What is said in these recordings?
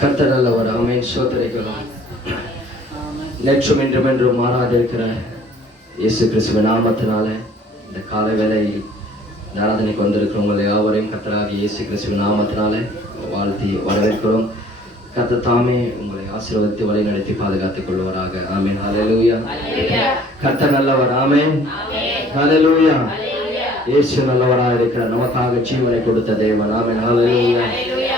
கர்த்தர் நல்லவர் ஆமென். சோதரிக்கிறோம் நேற்றும் இன்றும் என்றும் மாறாதிருக்கிற இயேசு கிறிஸ்துவ நாமத்தினால இந்த காலை வேளையில் இந்த ஆராதனைக்கு வந்திருக்கிறவங்களை யாவரையும் கர்த்தராக இயேசு கிறிஸ்துவ நாமத்தினால வாழ்த்தி வரவேற்கிறோம். கர்த்தர் தாமே உங்களை ஆசீர்வதித்து வழி நடத்தி பாதுகாத்துக் கொள்வாராக ஆமென். ஹalleluya கர்த்தர் நல்லவர். ஆமென். ஹalleluya இயேசு நல்லவராக இருக்கிறார் நமக்காக ஜீவனை கொடுத்த தேவன். ஆமென்.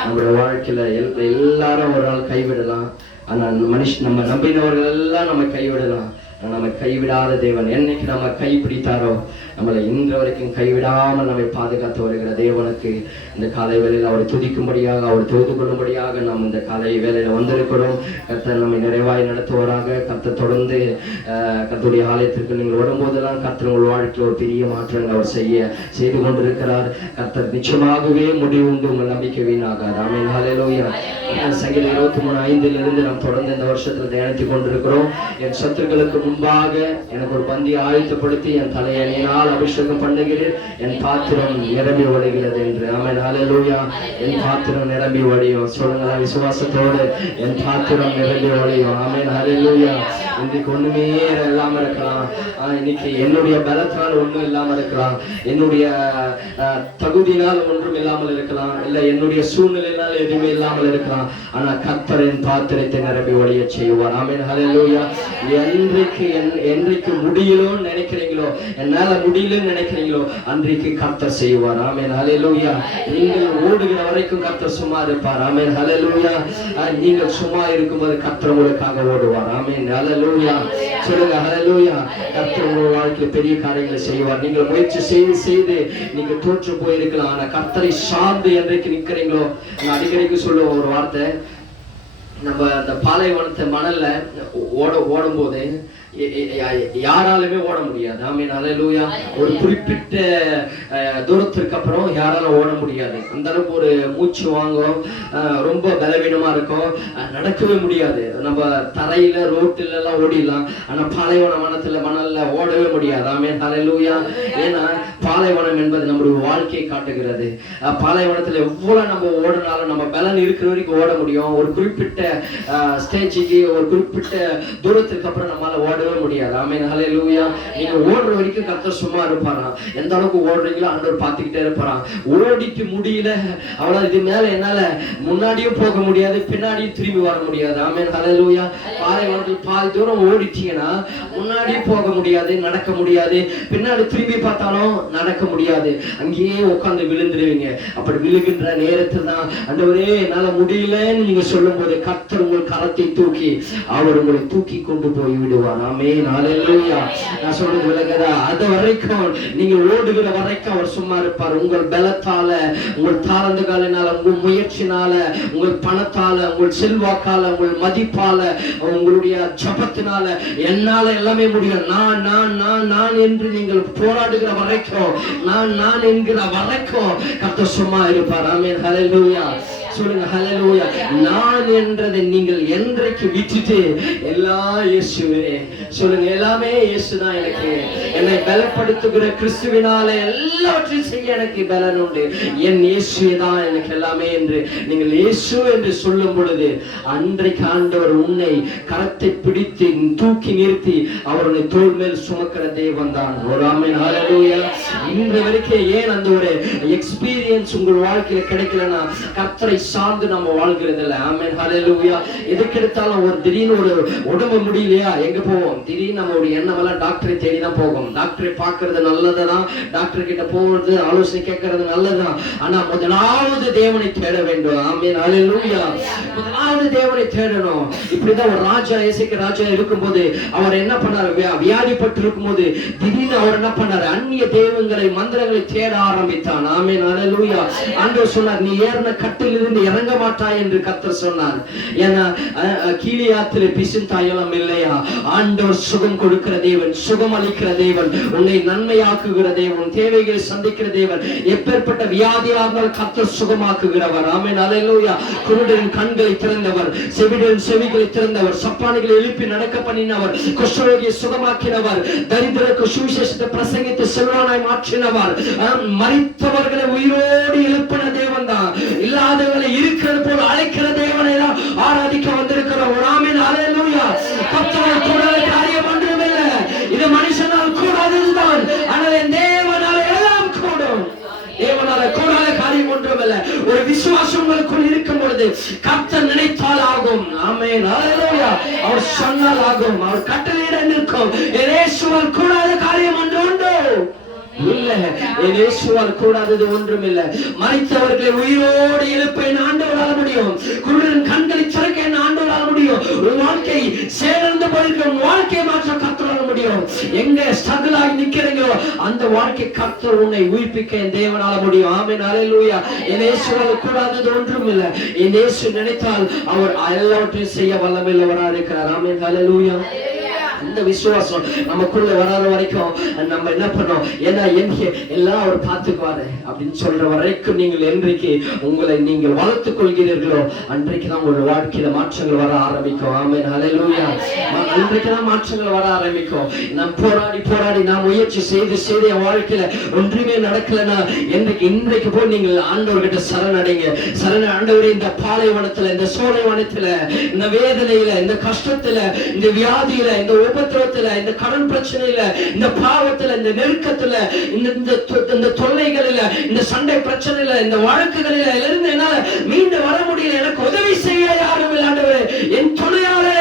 நம்முடைய வாழ்க்கையில எல்- எல்லாரும் ஒரு நாள் கைவிடலாம். ஆனா மனுஷன் நம்ம நம்பினவர்கள் எல்லாம் நம்ம கைவிடலாம். நம்ம கைவிடாத தேவன் என்னைக்கு நம்ம கைப்பிடித்தாரோ நம்மளை இன்று வரைக்கும் கைவிடாமல் நம்மை பாதுகாத்து வருகிற தேவனுக்கு இந்த காலை வேளையில் அவரை துதிக்கும்படியாக அவர் தொழுது கொள்ளும்படியாக நாம் இந்த காலை வேளையில வந்திருக்கிறோம். கர்த்தர் நம்மை நிறைவாய் நடத்துவாராக. கர்த்தர் தொடர்ந்து கர்த்தருடைய ஆலயத்திற்கு நீங்கள் வரும்போதெல்லாம் கர்த்தர் உங்கள் வாழ்க்கையில் ஒரு பெரிய மாற்றங்கள் அவர் செய்ய செய்து கொண்டிருக்கிறார். கர்த்தர் நிச்சயமாகவே முடிவு உண்டு. உங்கள் நம்பிக்கை வீணாகாது. ஆமென். ஹalleluya. சங்கீதம் இருபத்தி மூணு ஐந்தில் இருந்து நாம் தொடர்ந்து இந்த வருஷத்தில் தியானித்துக் கொண்டிருக்கிறோம். என் சத்துருக்களுக்கு முன்பாக எனக்கு ஒரு பந்தி ஆயத்தப்படுத்தி என் தலையணியினால் அபிஷேகம் பண்ணுகிறேன். என் பாத்திரம் நிரம்பி வழிகிறது என்று. ஆமென். ஹalleluya. என் பாத்திரம் நிரம்பி வழியும் சொல்லுங்களா விசுவாசத்தோடு என் பாத்திரம் நிரம்பி வழியும் ஆமென். ஹalleluya. இன்னைக்கு ஒண்ணுமே இல்லாம இருக்கலாம். இன்னைக்கு என்னுடைய பலத்தால் ஒண்ணும் இல்லாம இருக்கலாம். என்னுடைய தகுதினால் தகுதியினால் ஒன்றும் இல்லாமல் இருக்கலாம். இல்ல என்னுடைய சூழ்நிலையினால் எதுவுமே இல்லாமல் இருக்கலாம். ஆனா கத்தரின் பாத்திரத்தை நிரம்பி ஒழிய செய்வார். ஆமீன். ஹalleluya. என்றைக்கு என்றைக்கு முடியலோன்னு நினைக்கிறீங்களோ என்னால முடியலன்னு நினைக்கிறீங்களோ அன்றைக்கு கத்தர் செய்வார். ஆமீன். ஹalleluya. நீங்கள் ஓடுகிற வரைக்கும் கத்தர் சும்மா இருப்பார். ஆமீன். ஹalleluya. ஆஹ், நீங்கள் சும்மா இருக்கும்போது கத்தர் உங்களுக்காக ஓடுவார். ஆமென். ஹalleluya சொல்லுங்க ஹalleluya கர்த்தர் உங்க வாழ்க்கையில் பெரிய காரியங்களை செய்வார். நீங்கள் முயற்சி செய்து செய்து நீங்க தோற்று போயிருக்கலாம். ஆனா கர்த்தரை சார்ந்து என்றைக்கு நிக்கிறீங்களோ நான் அடிக்கடிக்கு சொல்லுவோம் ஒரு வார்த்தை. நம்ம அந்த பாலைவனத்தை மணல்ல ஓட ஓடும் போது யாராலுமே ஓட முடியாது. ஆமீன் அலையலூயா ஒரு குறிப்பிட்ட தூரத்திற்கு அப்புறம் யாரால ஓட முடியாது. அந்த அளவுக்கு ஒரு மூச்சு வாங்கும் ரொம்ப பலவீனமா இருக்கும். நடக்கவே முடியாது. நம்ம தரையில ரோட்டில எல்லாம் ஓடிடலாம். ஆனா பாலைவன வனத்துல மணல்ல ஓடவே முடியாது. ஆமீன் அலையலூயா ஏன்னா பாலைவனம் என்பது நம்முடைய வாழ்க்கையை காட்டுகிறது. பாலைவனத்துல எவ்வளவு நம்ம ஓடினாலும் நம்ம பலன் இருக்கிற வரைக்கும் ஓட முடியும். ஒரு குறிப்பிட்ட ஸ்டேஜுக்கு ஒரு குறிப்பிட்ட தூரத்துக்கு அப்புறம் நம்மளால ஓட ஓடவே முடியாது ஆமீன். லூயா நீங்க ஓடுற வரைக்கும் கத்த சும்மா இருப்பாராம் எந்த அளவுக்கு ஓடுறீங்களோ ஆண்டவர் பார்த்துக்கிட்டே இருப்பாராம் ஓடிட்டு முடியல. அவ்வளவு இது மேல என்னால முன்னாடியும் போக முடியாது பின்னாடியும் திரும்பி வர முடியாது. ஆமீன். ஹalleluya பாலைவனத்தில் பாதி தூரம் ஓடிட்டீங்கன்னா முன்னாடியும் போக முடியாது நடக்க முடியாது. பின்னாடி திரும்பி பார்த்தாலும் நடக்க முடியாது. அங்கேயே உட்கார்ந்து விழுந்துருவீங்க. அப்படி விழுகின்ற நேரத்தில் தான் ஆண்டவரே என்னால முடியலன்னு நீங்க சொல்லும் போது கத்தர் உங்கள் கரத்தை தூக்கி அவர் உங்களை தூக்கி கொண்டு போய் விடுவார்? ஹalleluya நான் சொல்றது விளங்குதா? அது வரைக்கும் நீங்க ஓடுகிற வரைக்கும் அவர் சும்மா இருப்பார். உங்கள் பலத்தால உங்கள் தாளந்துகளினால உங்கள் முயற்சினால உங்கள் பணத்தால உங்கள் செல்வாக்கால உங்கள் மதிப்பால உங்களுடைய ஜபத்தினால என்னால எல்லாமே முடியும். நான் நான் நான் நான் என்று நீங்கள் போராடுகிற வரைக்கும் நான் நான் என்கிற வரைக்கும் கர்த்தர் சும்மா இருப்பார். ஆமென். ஹalleluya சொல்லுங்க ஹalleluya நான் என்றதை நீங்கள் என்றைக்கு விட்டுட்டு எல்லா இயேசுவே சொல்லுங்க எல்லாமே இயேசு தான் எனக்கு. என்னை பலப்படுத்துகிற கிறிஸ்துவினால எல்லாவற்றையும் செய்ய எனக்கு பலன் உண்டு. என் இயேசுவே தான் எனக்கு எல்லாமே என்று நீங்கள் இயேசு என்று சொல்லும் பொழுது அன்றைக்கு ஆண்டவர் உன்னை கரத்தை பிடித்து தூக்கி நிறுத்தி அவருடைய தோல் மேல் சுமக்கிற தெய்வம் தான். ஒரு ஆமென் ஹalleluya இன்று வரைக்கும் ஏன் அந்த ஒரு எக்ஸ்பீரியன்ஸ் உங்கள் வாழ்க்கையில கிடைக்கலன்னா கர்த்தரை சார்ந்து நம்ம வாழ்கிறது இல்ல ஹalleluya. எதுக்கு எடுத்தாலும் ஒரு திடீர்னு ஒரு உடம்பு முடியலையா? எங்க போவோம்? திடீர்னு நம்மளுடைய எண்ணம் எல்லாம் டாக்டரை தேடி தான் போகும் டாக்டரை பார்க்கறது நல்லதுதான். டாக்டர் கிட்ட போறது ஆலோசனை கேட்கறது நல்லதுதான். ஆனா முதலாவது தேவனை தேட வேண்டும். ஆமேன். ஹalleluya. முதலாவது தேவனை தேடணும். இப்படிதான் ஒரு ராஜா இயேசுக்கு ராஜா இருக்கும்போது அவர் என்ன பண்ணாரு? வியா- வியாதிப்பட்டு இருக்கும்போது திடீர்னு அவர் என்ன பண்ணாரு? அந்நிய தெய்வங்களை மந்திரங்களை தேட ஆரம்பித்தான். ஆமேன். ஹalleluya. அன்று சொன்னார் நீ ஏறின இருந்து இறங்க மாட்டாய் என்று கத்தர் சொன்னார். ஏன்னா அஹ், பிசின் தாயலம் இல்லையா? ஆண்டவர் சுகம் கொடுக்கிற தேவன் சுகம் அளிக்கிற தேவன் உன்னை நன்மையாக்குகிற தேவன் தேவைகளை சந்திக்கிற தேவன் எப்பேற்பட்ட வியாதியாக இருந்தாலும் கர்த்தர் சுகமாக்குகிறவர். ஆமென் ஹalleluya. குருடரின் கண்களை திறந்தவர் செவிடன் செவிகளை திறந்தவர் சப்பானிகளை எழுப்பி நடக்க பண்ணினவர் குஷ்டரோகியை சுகமாக்கினவர் தரித்திரக்கு சுவிசேஷத்தை பிரசங்கித்து செல்வானாய் மாற்றினவர். மறித்தவர்களை உயிரோடு எழுப்பின தேவன் தான் இல்லாதவர்கள் இருக்கிறது போல அழைக்கிற தேவனை தான் ஆராதிக்க வந்திருக்கிறோம் ராமின் அலையலூயா கத்தரால் கூட காரியம் ஒன்றுமில்லை இது மனுஷனால் கூடாததுதான். ஆனால் என் தேவனால எல்லாம் கூடும். தேவனால கூடாத காரியம் ஒன்றுமில்லை ஒரு விசுவாசம் உங்களுக்குள் இருக்கும் பொழுது கத்த நினைத்தால் ஆகும். ஆமென். அலையலூயா அவர் சொன்னால் ஆகும். அவர் கட்டளையிட நிற்கும். இயேசுவால் கூடாத காரியம் ஒன்று உண்டு. இல்ல. என் இயேசுவால் கூடாதது ஒன்றும் இல்ல மறித்தவர்களை உயிரோடு எழுப்ப என் ஆண்டவரால் முடியும். குருடன் கண்களை திறக்க என் ஆண்டவரால் முடியும். உன் வாழ்க்கை சேர்ந்து போயிருக்க உன் வாழ்க்கையை மாற்ற கத்தரால் முடியும். எங்க ஸ்ட்ரகிள் ஆகி நிக்கிறீங்களோ அந்த வாழ்க்கை கர்த்தர் உன்னை உயிர்ப்பிக்க என் தேவனால முடியும். ஆமென். ஹalleluya என் இயேசுவால் கூடாதது ஒன்றும் இல்ல என் இயேசு நினைத்தால் அவர் எல்லாவற்றையும் செய்ய வல்லமையுள்ளவராக இருக்கிறார். ஆமென். லூயா அந்த விசுவாசம் நமக்குள்ள வராத வரைக்கும் நம்ம என்ன பண்ணோம்? ஏன்னா என்னைக்கு எல்லாம் அவர் பார்த்துக்குவாரு. அப்படின்னு சொல்ற வரைக்கும் நீங்கள் என்றைக்கு உங்களை நீங்கள் வளர்த்துக் கொள்கிறீர்களோ அன்றைக்கு தான் உங்களோட வாழ்க்கையில மாற்றங்கள் வர ஆரம்பிக்கும். ஆமே ஹalleluya அன்றைக்கு தான் மாற்றங்கள் வர ஆரம்பிக்கும். நாம் போராடி போராடி நாம் முயற்சி செய்து செய்து என் வாழ்க்கையில ஒன்றுமே நடக்கலன்னா என்றைக்கு இன்றைக்கு போய் நீங்கள் ஆண்டவர்கிட்ட சரணடைங்க சரண ஆண்டவரே இந்த பாலைவனத்துல இந்த சோலைவனத்துல இந்த வேதனையில இந்த கஷ்டத்துல இந்த வியாதியில இந்த உபத்திரத்துல இந்த கடன் பிரச்சனையில இந்த பாவத்துல இந்த நெருக்கத்துல இந்த இந்த தொ- இந்த தொல்லைகளில இந்த சண்டை பிரச்சனையில இந்த வழக்குகளில இருந்து என்னால மீண்டு வர முடியல. எனக்கு உதவி செய்ய யாரும் இல்லாண்டவர் என் துணையாளே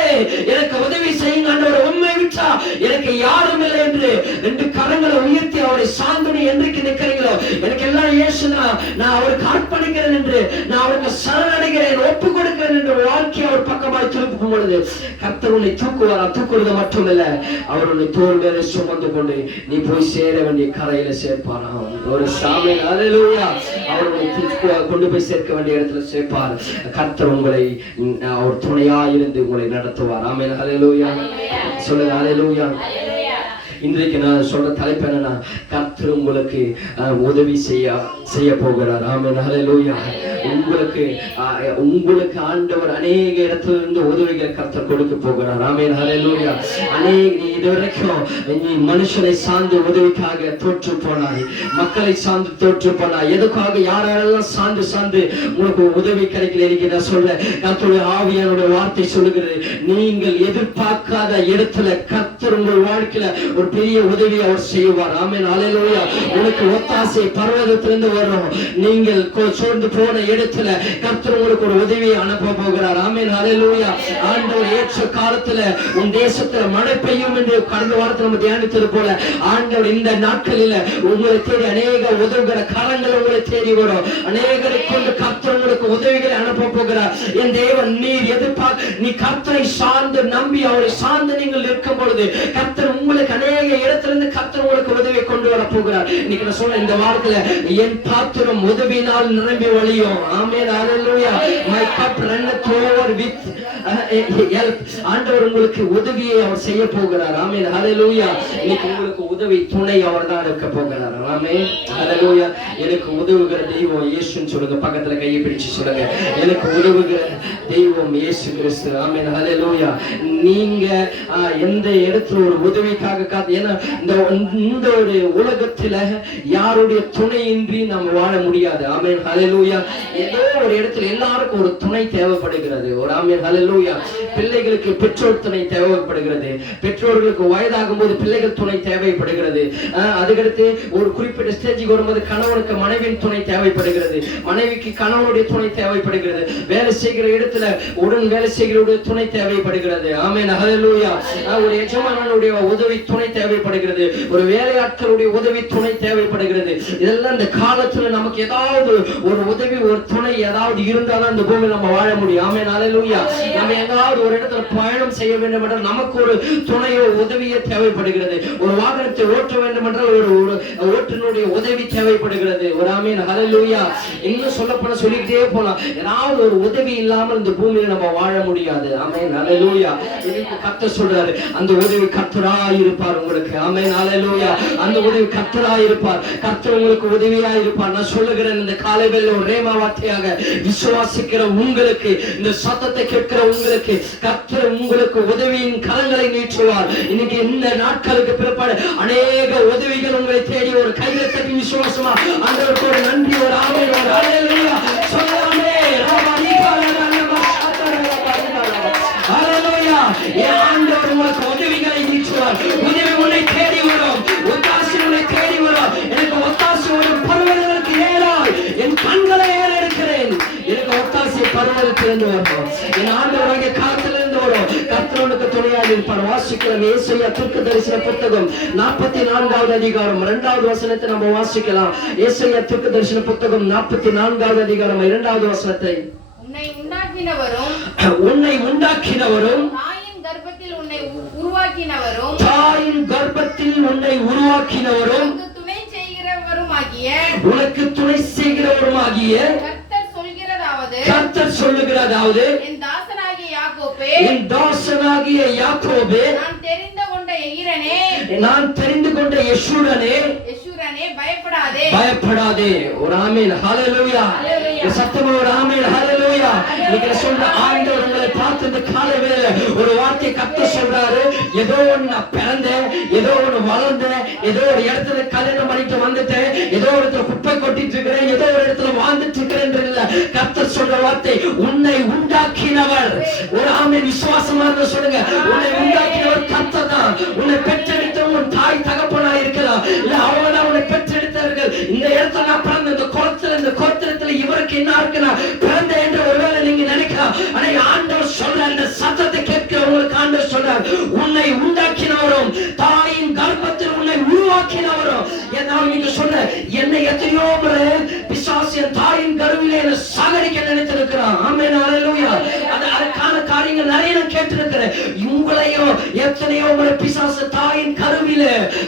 எனக்கு உதவி செய்யுங்க ஆண்டவர். உண்மை விட்டா எனக்கு யாரும் இல்லை என்று ரெண்டு கரங்களை உயர்த்தி அவரை சாந்தனை என்றைக்கு நிற்கிறீங்களோ? எனக்கு எல்லாம் இயேசுதான் நான் அவருக்கு அர்ப்பணிக்கிறேன் என்று நான் அவருக்கு சரணடைகிறேன் ஒப்பு கொடுக்கிறேன் என்று வாழ்க்கையை அவர் பக்கமாய் திருப்பும் பொழுது கர்த்தர் உன்னை தூக்குவாரா? தூக்குறது மட்டுமில்ல அவர் உன்னை தோல் மேலே சுமந்து கொண்டு நீ போய் சேர வேண்டிய கரையில சேர்ப்பாராம் ஒரு சாமி அல்லேலூயா அவர் உன்னை தூக்கு- கொண்டு போய் சேர்க்க வேண்டிய இடத்துல சேர்ப்பார். கர்த்தர் உங்களை அவர் துணையா இருந்து உங்களை நடத்துவார். ஆமென் அல்லேலூயா சொல்லுங்க அல்லேலூயா இன்றைக்கு நான் சொல்ற தலைப்பு என்னன்னா கர்த்தர் உங்களுக்கு உதவி செய்ய செய்ய போகிறார். ஆமென் ஹalleluya உங்களுக்கு உங்களுக்கு ஆண்டவர் அநேக இடத்துல இருந்து உதவிகளை கர்த்தர் கொடுக்க போகிறார். ஆமென். ஹalleluya. அநேக இது இதுவரைக்கும் நீ மனுஷனை சார்ந்து உதவிக்காக தோற்று போனாய். மக்களை சார்ந்து தோற்று போனாய். எதுக்காக யாரெல்லாம் சார்ந்து சார்ந்து உங்களுக்கு உதவி கிடைக்கல நான் சொல்ல கர்த்தருடைய ஆவியானுடைய வார்த்தை சொல்லுகிறது. நீங்கள் எதிர்பார்க்காத இடத்துல கர்த்தர் உங்கள் வாழ்க்கையில ஒரு பெரிய உதவி அவர் செய்வார். ஆமென். ஹalleluya. உனக்கு ஒத்தாசை பர்வதத்திலிருந்து வரும். நீங்கள் கொ- சோர்ந்து போன இடத்துல கர்த்தர் உங்களுக்கு ஒரு உதவியை அனுப்ப போகிறார். ஆமீன். அலையலூயா ஆண்டவர் ஏற்ற காலத்துல உன் தேசத்துல மழை பெய்யும் என்று கடந்த வாரத்தில் நம்ம தியானித்தது போல ஆண்டவர் இந்த நாட்களில உங்களை தேடி அநேக உதவுகிற கரங்கள் உங்களை தேடி வரும். அநேகரை கொண்டு கர்த்தர் உங்களுக்கு உதவிகளை அனுப்ப போகிறார். என் தேவன் நீர் எதிர்பார்க்க நீ கர்த்தரை சார்ந்து நம்பி அவரை சார்ந்து நீங்கள் நிற்கும் பொழுது கர்த்தர் உங்களுக்கு அநேக இடத்திலிருந்து கர்த்தர் உங்களுக்கு உதவியை கொண்டு வர போகிறார். இன்னைக்கு நான் சொன்ன இந்த வாரத்துல என் பாத்திரம் உதவினால் நிரம்பி வழியும் ஆமே ஹalleluya my cup runneth over with uh, eh, eh, help. ஆண்டவர் உங்களுக்கு உதவியை அவர் செய்ய போகிறார். ஆமே ஹalleluya இன்னைக்கு உங்களுக்கு உதவி துணை அவர் தான் இருக்க போகிறார். ஆமென் ஹalleluya எனக்கு உதவுகிற தெய்வம் இயேசுன்னு சொல்லுங்க. பக்கத்துல கையை பிடிச்சு சொல்லுங்க. எனக்கு உதவுகிற தெய்வம் இயேசு கிறிஸ்து. ஆமென் ஹalleluya நீங்க ஆஹ், எந்த இடத்துல ஒரு உதவிக்காக காத்து ஏன்னா இந்த இந்த ஒரு உலகத்துல யாருடைய துணையின்றி நம்ம வாழ முடியாது. ஆமேன் ஹalleluya ஏதோ ஒரு இடத்துல எல்லாருக்கும் ஒரு துணை தேவைப்படுகிறது. ஒரு ஆமென் ஹalleluya பிள்ளைகளுக்கு பெற்றோர் துணை தேவைப்படுகிறது. பெற்றோர்களுக்கு வயதாகும் போது பிள்ளைகள் துணை தேவைப்படுகிறது. அதுக்கடுத்து ஒரு குறிப்பிட்ட ஸ்டேஜுக்கு வரும்போது கணவனுக்கு மனைவியின் துணை தேவைப்படுகிறது. மனைவிக்கு கணவனுடைய துணை தேவைப்படுகிறது. வேலை செய்கிற இடத்துல உடன் வேலை செய்கிறவருடைய துணை தேவைப்படுகிறது. ஆமே நகலூயா ஒரு எஜமானனுடைய உதவி துணை தேவைப்படுகிறது. ஒரு வேலையாட்களுடைய உதவி துணை தேவைப்படுகிறது. இதெல்லாம் இந்த காலத்துல நமக்கு ஏதாவது ஒரு உதவி ஒரு துணை ஏதாவது இருந்தாலும் இந்த பூமியில் நம்ம வாழ முடியும். ஆமென் ஹalleluya. நம்ம எங்காவது ஒரு இடத்துல பயணம் செய்ய வேண்டும் என்றால் நமக்கு ஒரு துணையோ உதவியோ தேவைப்படுகிறது. ஒரு வாகனத்தை ஓட்ட வேண்டும் என்றால் ஒரு ஒரு ஓட்டுநருடைய உதவி தேவைப்படுகிறது. ஒரு ஆமீன் ஹalleluya. இன்னும் சொல்ல போனா சொல்லிக்கிட்டே போலாம். ஏதாவது ஒரு உதவி இல்லாமல் இந்த பூமியில நம்ம வாழ முடியாது. ஆமென் ஹalleluya. இதுக்கு கர்த்தர் சொல்றாரு. அந்த உதவி கர்த்தராய் இருப்பார் உங்களுக்கு. ஆமென் ஹalleluya. அந்த உதவி கர்த்தராய் இருப்பார் கர்த்தர் உங்களுக்கு உதவியா இருப்பார் நான் சொல்லுகிறேன் இந்த காலை வேளை ஒரு வார்த்தையாக விசுவாசிக்கிற உங்களுக்கு இந்த சத்தத்தை கேட்கிற உங்களுக்கு கர்த்தர் உங்களுக்கு உதவியின் கரங்களை நீட்டுவார் இன்னைக்கு இந்த நாட்களுக்கு பிற்பாடு அநேக உதவிகள் உங்களை தேடி ஒரு கையில தட்டி விசுவாசமா ஆண்டவருக்கு ஒரு நன்றி ஒரு ஆமை ஒரு ஆண்டவர் உங்களுக்கு உதவிகளை நீச்சுவார் பருவத்திலிருந்து வரும் என் ஆண்டவராகிய காத்திலிருந்து வரும் கர்த்தரனுக்கு துணையாக இருப்பார். வாசிக்கலாம் ஏசையா தீர்க்க தரிசன புத்தகம் நாற்பத்தி நான்காவது அதிகாரம் இரண்டாவது வசனத்தை நம்ம வாசிக்கலாம். ஏசையா தீர்க்க தரிசன புத்தகம் நாற்பத்தி நான்காவது அதிகாரம் இரண்டாவது வசனத்தை. உன்னை உண்டாக்கினவரும் உன்னை உண்டாக்கினவரும் கர்ப்பத்தில் உன்னை உருவாக்கினவரும் தாயின் கர்ப்பத்தில் உன்னை உருவாக்கினவரும் துணை செய்கிறவருமாகிய உனக்கு துணை செய்கிறவருமாகிய கர்த்தர் சொல்லுகிறதாவது என் தாசனாகிய யாக்கோப்பே என் தாசனாகிய யாக்கோபே நான் தெரிந்து கொண்ட எகிரனே நான் தெரிந்து கொண்ட யசூரனே யசூரனே பயப்படாதே. பயப்படாதே. ஒரு ஆமீன் ஹalleluya. சத்தமா ஒரு ஆமீன் ஹalleluya. நீங்க சொல்ற ஆண்டவர் உங்களை பார்த்து இந்த காலை வேளை ஒரு வார்த்தை கத்த சொல்றாரு. ஏதோ ஒண்ணு நான் பிறந்தேன் ஏதோ ஒண்ணு வளர்ந்தேன் ஏதோ ஒரு இடத்துல கல்யாணம் பண்ணிட்டு வந்துட்டேன் ஏதோ ஒரு இடத்துல குப்பை கொட்டிட்டு இருக்கிறேன் ஏதோ ஒரு இடத்துல வாழ்ந்துட்டு இருக்கிறேன் இல்ல. சொல்ற வார்த்தை உன்னை உண்டாக்கினவர். ஒரு ஆமை விசுவாசமா இருந்த சொல்லுங்க. உன்னை உண்டாக்கினவர் கத்ததான் தான். உன்னை பெற்றெடுத்த உன் தாய் தகப்பனா இருக்கலாம் இல்ல அவங்க உன்னை பெற்றெடுத்தவர்கள். இந்த இடத்துல நான் பிறந்த இந்த குளத்துல இந்த கோத்திரத்துல இவருக்கு என்ன இருக்குன்னா பிறந்த என்று ஒருவேளை நீங்க நினைக்கலாம். ஆனா ஆண்டவர் சொல்ற இந்த சத்தத்தை கேட்கிற உங்களுக்கு ஆண்டவர் சொல்றார். உன்னை உண்டாக்கினவரும் தாயின் கர்ப்பத்தில் உன்னை உருவாக்கினவரும். என்ன நீங்க சொல்ற என்னை எத்தனையோ முறை பிசாசிய தாயின் கருவிலே என்ன சாகடிக்க நினைத்திருக்கிறான். ஆமென் ஹalleluya அது அதுக்கான காரியங்கள் நிறைய நான் கேட்டிருக்கிறேன். உங்களையும் எத்தனையோ முறை பிசாசு தாயின் கருவில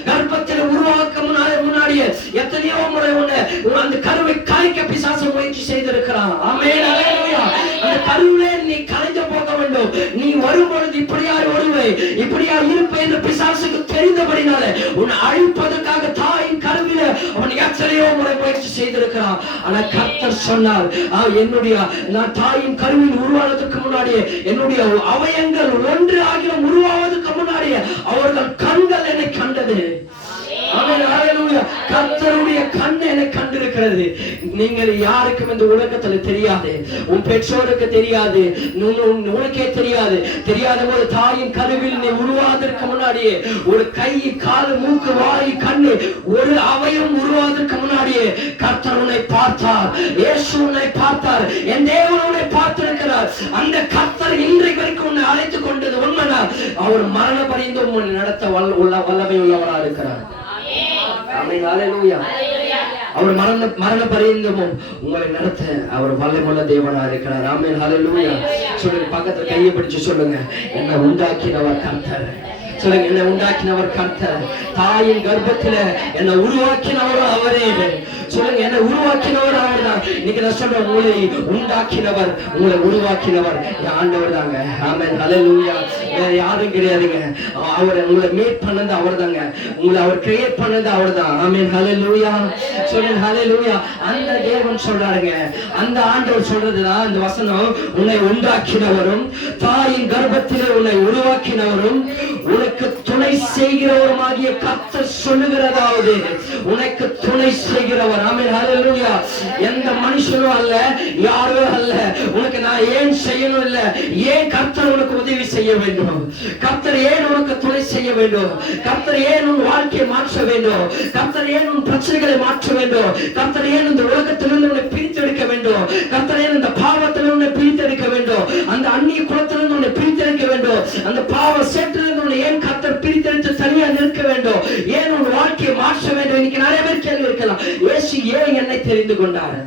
கர்ப்பத்தில் உருவாக்க முன்னாடி முன்னாடியே எத்தனையோ முறை உன்னை அந்த கருவை கலைக்க பிசாசு முயற்சி செய்திருக்கிறான். ஆமேன் ஹalleluya அந்த கருவிலே நீ கலைஞ்சு போக வேண்டும். நீ வரும் பொழுது இப்படியா வருவே இப்படியா இருப்பே என்று பிசாசுக்கு தெரிந்தபடினால உன் அழிப்பதற்காக தாயின் கருவில அவன் எத்தனையோ முறை பயிற்சி செய்திருக்கிறான். ஆனா கர்த்தர் சொன்னார் என்னுடைய நான் தாயின் கருவில் உருவானதுக்கு முன்னாடியே என்னுடைய அவயங்கள் ஒன்று ஆகிய உருவாவதுக்கு முன்னாடியே அவர்கள் கண்கள் என்னை கண்டது. கர்த்தருடைய கண் என்னை கண்டிருக்கிறது. நீங்கள் யாருக்கும் இந்த உலகத்துல தெரியாது. உன் பெற்றோருக்கு தெரியாது. உனக்கே தெரியாது. தெரியாத போது தாயின் கருவில் நீ உருவாதற்கு முன்னாடியே ஒரு கை கால் மூக்கு வாய் கண்ணு ஒரு அவயம் உருவாதற்கு முன்னாடியே கர்த்தர் உன்னை பார்த்தார். இயேசு உன்னை பார்த்தார். என் தேவன் உன்னை பார்த்திருக்கிறார். அந்த கர்த்தர் இன்றைக்கு வரைக்கும் உன்னை அழைத்துக் கொண்டது உண்மைதான். அவர் மரண பரிந்தும் உன்னை நடத்த வல்ல உள்ள வல்லமை உள்ளவரா இருக்கிறார் அவர் மரண மரண பரியந்தமும் உங்களை நடத்த அவர் வல்லமுள்ள தேவனா இருக்கிறார். ஆமென் ஹalleluya. சொல்லுங்க பக்கத்துல கையை பிடிச்சு சொல்லுங்க. என்ன உண்டாக்கினவர் கர்த்தர். சொல்லுங்க என்ன உண்டாக்கினவர் கர்த்தர். தாயின் கர்ப்பத்தில என்ன உருவாக்கினவரும் அவரே. சொல்லுங்க என்ன உருவாக்கினவர் அவர்தான் இன்னைக்கு நான் சொல்றேன் உங்களை உண்டாக்கினவர் உங்களை உருவாக்கினவர் ஆண்டவர் தாங்க ஆமென். அலலூயா வேற யாரும் கிடையாதுங்க. அவரை உங்களை மேட் பண்ணது அவர்தாங்க. உங்களை அவர் கிரியேட் பண்ணது அவர்தான். ஆமீன். ஹலலூயா சொல்லுங்க ஹலலூயா அந்த தேவன் சொல்றாருங்க. அந்த ஆண்டவர் சொல்றதுதான் இந்த வசனம். உன்னை உண்டாக்கினவரும் தாயின் கர்ப்பத்திலே உன்னை உருவாக்கினவரும் உனக்கு துணை செய்கிறவருமாகிய கத்த சொல்லுகிறதாவது உனக்கு துணை செய்கிறவர் ஆமென் ஹalleluya. எந்த மனுஷனும் அல்ல யாரோ அல்ல. உனக்கு நான் ஏன் செய்யணும் இல்ல? ஏன் கர்த்தர் உனக்கு உதவி செய்ய வேண்டும்? கர்த்தர் ஏன் உனக்கு துணை செய்ய வேண்டும்? கர்த்தர் ஏன் உன் வாழ்க்கையை மாற்ற வேண்டும்? கர்த்தர் ஏன் உன் பிரச்சனைகளை மாற்ற வேண்டும்? கர்த்தர் ஏன் இந்த உலகத்திலிருந்து உன்னை பிரித்தெடுக்க வேண்டும்? கர்த்தர் ஏன் இந்த பாவத்திலிருந்து உன்னை பிரித்தெடுக்க வேண்டும்? அந்த அந்நிய குலத்திலிருந்து உன்னை பிரித்தெடுக்க வேண்டும்? அந்த பாவ சேற்றிலிருந்து உன்னை ஏன் கர்த்தர் பிரித்தெடுத்து தனியா நிற்க வேண்டும்? ஏன் உன் வாழ்க்கையை மாற்ற வேண்டும்? இன்னைக்கு நிறைய பேர் கேள்வி இருக்கலாம். ஏன் என்னை தெரிந்து கொண்டார்?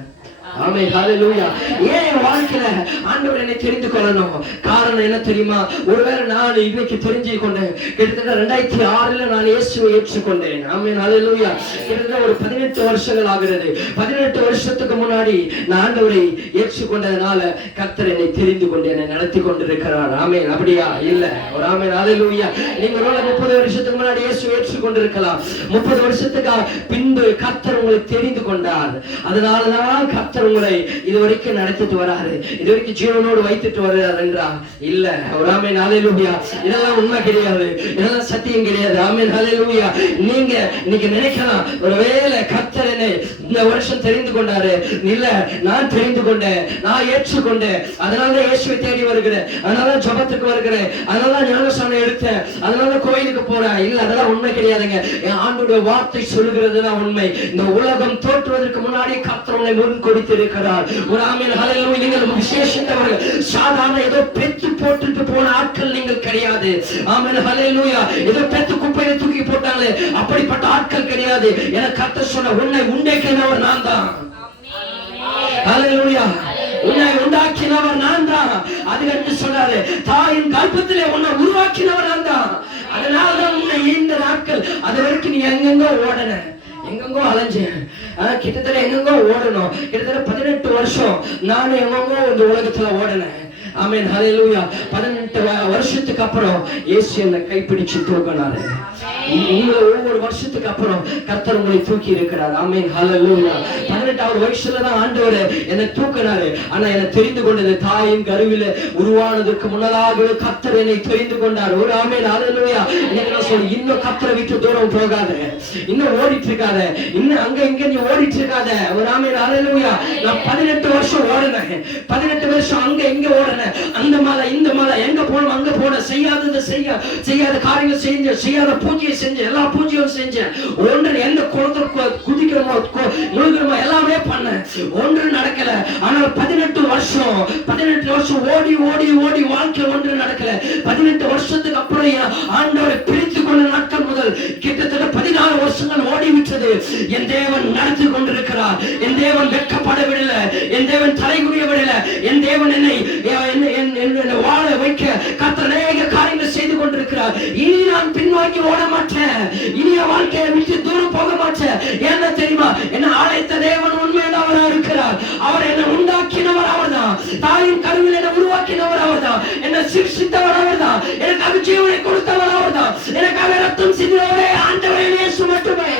ஆமே ஹalleluya. ஏன் என் வாழ்க்கையில ஆண்டவர் என்னை தெரிந்து கொள்ளணும்? காரணம் என்ன தெரியுமா? ஒருவேளை நான் இன்னைக்கு தெரிஞ்சு கொண்டேன் கிட்டத்தட்ட ரெண்டாயிரத்தி ஆறுல நான் இயேசுவை ஏற்றுக்கொண்டேன். ஆமே ஹalleluya. கிட்டத்தட்ட ஒரு பதினெட்டு வருஷங்கள் ஆகிறது. பதினெட்டு வருஷத்துக்கு முன்னாடி நான் ஆண்டவரை ஏற்றுக்கொண்டதுனால கர்த்தர் என்னை தெரிந்து கொண்டு என்னை நடத்தி கொண்டிருக்கிறார். ஆமே அப்படியா? இல்ல. ஒரு ஆமே ஹalleluya. நீங்க ஒருவேளை முப்பது வருஷத்துக்கு முன்னாடி இயேசு ஏற்றுக்கொண்டிருக்கலாம். முப்பது வருஷத்துக்கு பின்பு கர்த்தர் உங்களை தெரிந்து கொண்டார். அதனாலதான் கர்த்தர் உங்களை இது வரைக்கும் நடத்திட்டு வராரு. இது வரைக்கும் ஜீவனோடு வைத்துட்டு வர்றாரு என்றா இல்ல. ஒரு நாளே லூபியா இதெல்லாம் உண்மை கிடையாது. இதெல்லாம் சத்தியம் கிடையாது. ஆமே நாளே லூபியா நீங்க இன்னைக்கு நினைக்கலாம் ஒருவேளை கர்த்தர் என்னை இந்த வருஷம் தெரிந்து கொண்டாரு. இல்ல நான் தெரிந்து கொண்டேன். நான் ஏற்றுக்கொண்டேன். அதனால இயேசுவை தேடி வருகிறேன். அதனால ஜபத்துக்கு வருகிறேன். அதனால தான் எடுத்தேன். அதனால கோயிலுக்கு போறேன். இல்ல அதெல்லாம் உண்மை கிடையாதுங்க. என் ஆண்டுடைய வார்த்தை சொல்லுகிறது தான் உண்மை. இந்த உலகம் தோற்றுவதற்கு முன்னாடி கர்த்தர் உன்னை முன் கொடுத்திருக்கிறார் ஒரு ஆமீன் ஹalleluya நீங்கள் விசேஷித்தவர்கள். சாதாரண ஏதோ பெத்து போட்டுட்டு போன ஆட்கள் நீங்கள் கிடையாது. ஆமீன் ஹalleluya. ஏதோ பெத்து குப்பையில தூக்கி போட்டாலே அப்படிப்பட்ட ஆட்கள் கிடையாது. என கர்த்தர் சொன்ன உன்னை உண்டாக்கினவர் நான் தான் ஹalleluya. உன்னை உண்டாக்கினவர் நான் தான் அது கண்டு சொன்னாரு தாயின் கல்பத்திலே உன்னை உருவாக்கினவர் நான் தான் அதனால தான் உன்னை இந்த நாட்கள் அது வரைக்கும் நீ எங்கெங்கோ ஓடன எங்கெங்கோ அலைஞ்சேன் கிட்டத்தட்ட எங்கெங்கோ ஓடணும். கிட்டத்தட்ட பதினெட்டு வருஷம் நானும் எங்கெங்கோ இந்த உலகத்துல ஓடினேன். ஆமென் ஹalleluya பதினெட்டு வ- வருஷத்துக்கு அப்புறம் இயேசு என்னை கைப்பிடிச்சு தூக்கினாரு. ஒவ்வொரு வருஷத்துக்கு அப்புறம் கர்த்தர் உங்களை தூக்கி இருக்கிறார். ஆமென். ஹalleluya. பதினெட்டாவது வயசுல தான் ஆண்டவர் என்னை தூக்கினாரு. ஆனா என்னை தெரிந்து கொண்டது தாயின் கருவில உருவானதுக்கு முன்னதாக கர்த்தர் என்னை தெரிந்து கொண்டார். ஒரு ஆமென். ஹalleluya. நான் இன்னும் கர்த்தரை விட்டு தூரம் போகாத. இன்னும் ஓடிட்டு இருக்காத இன்னும் அங்க இங்க நீ ஓடிட்டு இருக்காத ஒரு ஆமென். ஹalleluya. நான் பதினெட்டு வருஷம் ஓடினேன். பதினெட்டு வருஷம் அங்க இங்க ஓடினேன். அந்த மாலை இந்த மாலை எங்க போனோம் அங்க போன செய்யாததை செய்ய செய்யாத காரியங்கள் செய்ய செய்யாத பூஜையை செஞ்சேன் எல்லா பூஜையும் செஞ்சேன். ஒன்று எந்த குளத்துல குதிக்கிறோமோ முழுகிறோமோ எல்லாமே பண்ணேன். ஒன்று நடக்கல. ஆனால் பதினெட்டு வருஷம் பதினெட்டு வருஷம் ஓடி ஓடி ஓடி வாழ்க்கை ஒன்று நடக்கல. பதினெட்டு வருஷத்துக்கு அப்புறம் ஆண்டவரை பிரித்து கொண்ட நாட்கள் முதல் கிட்டத்தட்ட பதினாறு வருஷங்கள் ஓடி விட்டது. என் தேவன் நடத்தி கொண்டிருக்கிறார். என் தேவன் வெட்கப்படவில்லை என் தேவன் தலைகுறிய விடல. என் தேவன் என்னை என்ன என்னை- வாழ வைக்க கத்த அநேக காரியங்கள் செய்து கொண்டிருக்கிறார். இனி நான் பின்வாங்கி ஓட மாட்டேன் இனி என் வாழ்க்கையை விட்டு தூரம் போக மாட்டேன் என்ன தெரியுமா? என்ன அழைத்த தேவன் உண்மையானவரா இருக்கிறார். அவர் என்ன உண்டாக்கினவர் அவர்தான். தாயின் கருவில் என்ன உருவாக்கினவர் அவர்தான். சிக்ஷித்தவர் அவர் தான் எனக்காக ஜீவனை கொடுத்தவர் அவர்தான். எனக்காக ரத்தம் சிந்தினவரே ஆண்டவரே இயேசு மட்டுமே.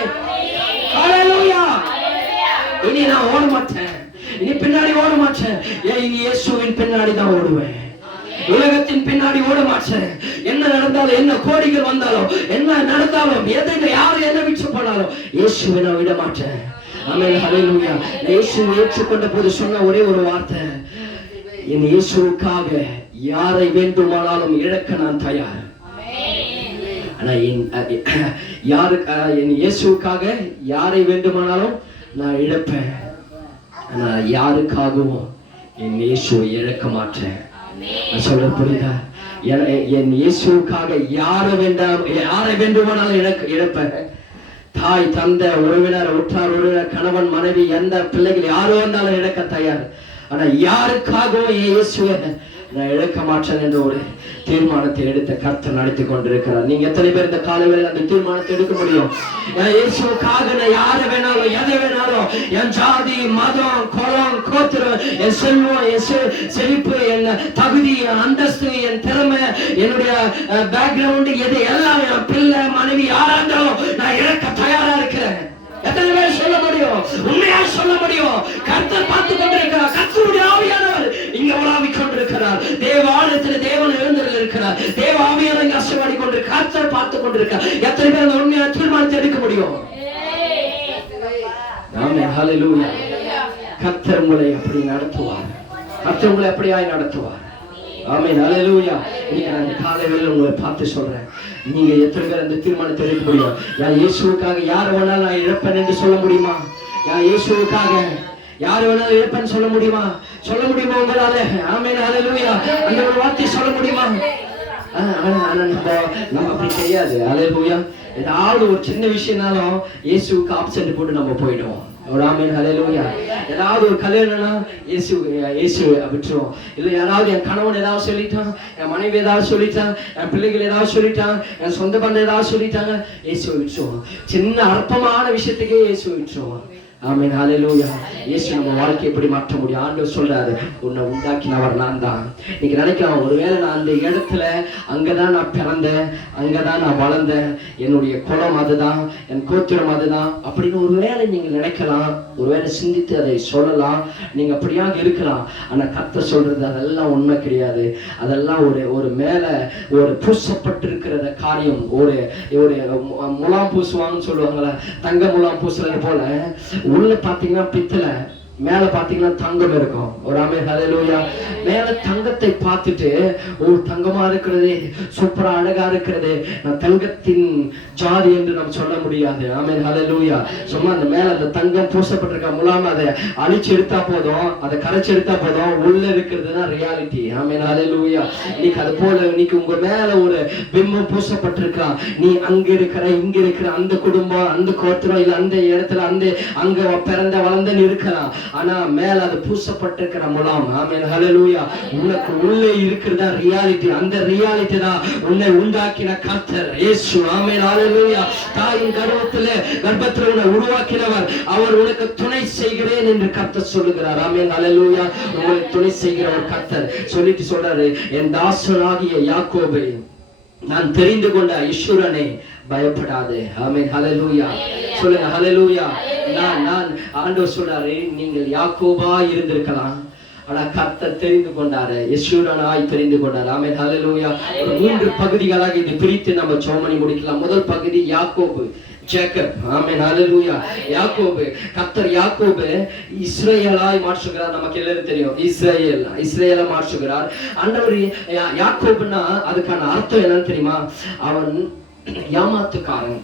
இனி நான் ஓட மாட்டேன் இனி பின்னாடி ஓட மாட்டேன் ஏன் இனி இயேசுவின் பின்னாடி தான் ஓடுவேன். உலகத்தின் பின்னாடி ஓட மாட்டேன் என்ன நடந்தாலும் என்ன கோடிகள் வந்தாலும் என்ன நடந்தாலும் எதை யாரும் என்ன விட்டு போனாலும் இயேசுவை நான் விட மாட்டேன் அமேன் ஹalleluya. இயேசு ஏற்றுக்கொண்ட போது சொன்ன ஒரே ஒரு வார்த்தை. என் இயேசுவுக்காக யாரை வேண்டுமானாலும் இழக்க நான் தயார். ஆனா என் யாரு யாருக்கு என் இயேசுவுக்காக யாரை வேண்டுமானாலும் நான் இழப்பேன். ஆனா யாருக்காகவும் என் இயேசுவை இழக்க மாட்டேன். நான் சொல்ல புரியுதா? என- என் இயேசுக்காக யாரை வேண்டாம் யாரை வேண்டுமானாலும் இழக்க இழப்பேன் தாய் தந்தை உறவினர் உற்றார் உறவினர் கணவன் மனைவி எந்த பிள்ளைகள் யாரோ வந்தாலும் இழக்க தயார். ஆனா யாருக்காகவும் இயேசுவை நான் இழக்க மாட்டேன் என்ற ஒரு தீர்மானத்தை எடுத்த கர்த்தர் நடத்தி கொண்டிருக்கிறார். நீங்க எத்தனை பேர் இந்த காலையில் அந்த தீர்மானத்தை எடுக்க முடியும்? என் இயேசுக்காக நான் யாரை வேணாலும் எதை வேணாலும் என் ஜாதி மதம் குளம் கோத்திரம் என் செல்வம் என் செழிப்பு என் தகுதி என் அந்தஸ்து என் திறமை என்னுடைய பேக்ரவுண்ட் எது எல்லாம் என் பிள்ளை மனைவி யாரா இருந்தாலும் நான் இழக்க தயாரா இருக்கிறேன். எத்தனை பேர் சொல்ல முடியும்? உண்மையா சொல்ல முடியும்? கர்த்தர் பார்த்து கொண்டிருக்கிறார். கொண்டிருக்கிறார் தேவாலயத்தில் தேவன் எழுந்தரில் இருக்கிறார். தேவ ஆவியானவர் இங்க கொண்டு கொண்டிருக்கிறார் பார்த்து கொண்டிருக்கார் எத்தனை பேர் அந்த உண்மையான தீர்மானத்தை எடுக்க முடியும்? கத்தர் உங்களை அப்படி நடத்துவார். கத்தர் உங்களை அப்படியாய் நடத்துவார். ஆமென். ஹalleluya. நீங்க அந்த காலையில உங்களை பார்த்து சொல்றேன். நீங்க எத்தனை பேர் அந்த தீர்மானத்தை எடுக்க முடியும்? நான் இயேசுக்காக யார் வேணாலும் நான் இழப்பேன் என்று சொல்ல முடியுமா? நான் இயேசுக்காக யார் வேணாலும் இழப்பேன்னு சொல்ல முடியுமா? சொல்ல முடியுமா உங்களால? ஆமென் ஹalleluya. அந்த ஒரு வார்த்தை சொல்ல முடியுமா? ஆனா ஆனா நம்ம நம்ம அப்படி கிடையாது ஹalleluya. ஏதாவது ஒரு சின்ன விஷயம்னாலும் இயேசுவுக்கு ஆப்சென்ட் போட்டு நம்ம போயிடுவோம். ஒரு ஆமென் ஹalleluya. ஏதாவது ஒரு கல்யாணம்னா இயேசு இயேசு விட்டுருவோம் இல்லை யாராவது என் கணவன் ஏதாவது சொல்லிட்டான் என் மனைவி ஏதாவது சொல்லிட்டான் என் பிள்ளைகள் ஏதாவது சொல்லிட்டான் என் சொந்த பந்தம் ஏதாவது சொல்லிட்டாங்க இயேசுவை விட்டுருவோம் சின்ன அற்பமான விஷயத்துக்கே இயேசுவை விட்டுருவோம் ஆமென். ஹalleluya. இயேசு நம்ம வாழ்க்கையை எப்படி மாற்ற முடியும்? ஆண்டவர் சொல்றாரு உன்னை உண்டாக்கினவர் நான் தான். நீங்க நினைக்கலாம் ஒருவேளை நான் அந்த இடத்துல அங்கதான் நான் பிறந்தேன் அங்கதான் நான் வளர்ந்தேன் என்னுடைய குலம் அதுதான் என் கோத்திரம் அதுதான் அப்படின்னு ஒருவேளை நீங்க நினைக்கலாம் ஒருவேளை சிந்தித்து அதை சொல்லலாம் நீங்க அப்படியாக இருக்கலாம். ஆனா கத்த சொல்றது அதெல்லாம் உண்மை கிடையாது. அதெல்லாம் ஒரு ஒரு மேல ஒரு பூசப்பட்டிருக்கிற காரியம். ஒரு ஒரு முலாம் பூசுவாங்கன்னு சொல்லுவாங்கல்ல தங்க முலாம் பூசுறது போல உள்ள பாத்தீங்கன்னா பித்தளை. மேல பாத்தீங்கன்னா தங்கம் இருக்கும். ஒரு ஆமே ஹalleluya மேல தங்கத்தை பார்த்துட்டு ஓ தங்கமா இருக்கிறது சூப்பரா அழகா இருக்கிறது. நான் தங்கத்தின் ஜாதி என்று நம்ம சொல்ல முடியாது. ஆமே ஹலலூயா சும்மா அந்த மேல அந்த தங்கம் பூசப்பட்டிருக்க முலாம அதை அழிச்சு எடுத்தா போதும். அதை கரைச்சு எடுத்தா போதும். உள்ள இருக்கிறது தான் ரியாலிட்டி ஆமே ஹலலூயா இன்னைக்கு அது போல இன்னைக்கு உங்க மேல ஒரு பிம்பம் பூசப்பட்டிருக்கா. நீ அங்க இருக்கிற இங்க இருக்கிற அந்த குடும்பம் அந்த கோத்திரம் இல்ல அந்த இடத்துல அந்த அங்க பிறந்த வளர்ந்தன்னு இருக்கலாம் ஆனா மேல அது பூசப்பட்டிருக்கிற முலாம். ஆமேன். ஹலலூயா உனக்கு உள்ளே இருக்கிறதா ரியாலிட்டி அந்த ரியாலிட்டி தான் உன்னை உண்டாக்கின கர்த்தர் இயேசு. ஆமேன். ஹலலூயா தாயின் கர்வத்துல கர்ப்பத்தில் உன்னை உருவாக்கினவர். அவர் உனக்கு துணை செய்கிறேன் என்று கர்த்தர் சொல்லுகிறார். ஆமேன். ஹலலூயா உங்களுக்கு துணை செய்கிற ஒரு கர்த்தர் சொல்லிட்டு சொல்றாரு என் தாசனாகிய யாக்கோபை நான் தெரிந்து கொண்ட ஈஸ்வரனே பயப்படாதே. ஆமென். ஹalleluya. சொல்லுங்க ஹalleluya. நான் நான் ஆண்டவர் சொல்றாரு நீங்கள் யாக்கோபா இருந்திருக்கலாம். ஆனா கர்த்தர் தெரிந்து கொண்டாரு. யசூரனாய் தெரிந்து கொண்டார். ஆமென். ஹalleluya. ஒரு மூன்று பகுதிகளாக இது பிரித்து நம்ம சோமனி முடிக்கலாம். முதல் பகுதி யாக்கோபு ஜேக்கப். ஆமென். ஹalleluya. யாக்கோபு கர்த்தர் யாக்கோபு இஸ்ரேலாய் மாற்றுகிறார். நமக்கு எல்லாரும் தெரியும். இஸ்ரேல் இஸ்ரேலை மாற்றுகிறார். ஆண்டவர் யாக்கோபுன்னா அதுக்கான அர்த்தம் என்னன்னு தெரியுமா? அவன் ஏமாத்துக்காரன்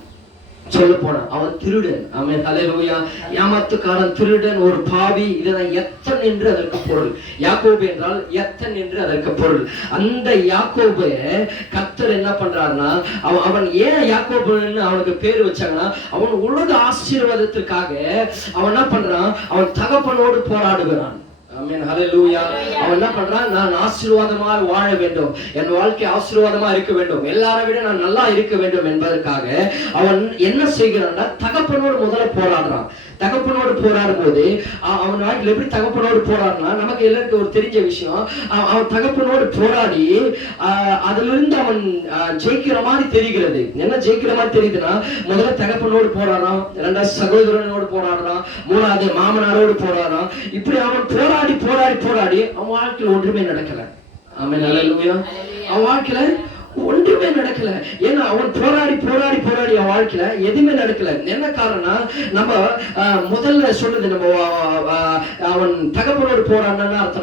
சொல்ல போனான் அவன் திருடன். அவன் ஹalleluya. ஏமாத்துக்காரன் திருடன் ஒரு பாவி. இதெல்லாம் எத்தன் என்று அதற்கு பொருள். யாக்கோபு என்றால் எத்தன் என்று அதற்கு பொருள். அந்த யாக்கோபு கர்த்தர் என்ன பண்றாருன்னா அவன் அவன் ஏன் யாக்கோபுன்னு அவனுக்கு பேர் வச்சாங்கன்னா அவன் உலக ஆசீர்வாதத்திற்காக அவன் என்ன பண்றான்? அவன் தகப்பனோடு போராடுகிறான். அவன் என்ன பண்றான்? நான் ஆசீர்வாதமா வாழ வேண்டும். என் வாழ்க்கை ஆசீர்வாதமா இருக்க வேண்டும். எல்லாரை விட நான் நல்லா இருக்க வேண்டும் என்பதற்காக அவன் என்ன செய்கிறான்னா தகப்பனோடு முதல்ல போராடுறான். தகப்பனோடு போராடும் போது அவன் நாட்டில் எப்படி தகப்பனோடு போராடினா நமக்கு எல்லாருக்கும் ஒரு தெரிஞ்ச விஷயம் அவன் தகப்பனோடு போராடி அதிலிருந்து அவன் ஜெயிக்கிற மாதிரி தெரிகிறது. என்ன ஜெயிக்கிற மாதிரி தெரியுதுன்னா முதல்ல தகப்பனோடு போராடுறான் ரெண்டாவது சகோதரனோடு போராடுறான் மூணாவது மாமனாரோடு போராடுறான். இப்படி அவன் போராடி போராடி போராடி அவன் வாழ்க்கையில் ஒன்றுமே நடக்கல. அவன் நல்ல அவன் வாழ்க்கையில ஒன்றுமே நடக்கல. ஏன்னா அவன் போராடி போராடி போராடி அவன் வாழ்க்கையில எதுவுமே நடக்கல. என்ன காரணம் நம்ம முதல்ல சொல்லுது நம்ம அவன் தகப்பனோடு போராடினா அர்த்தம்.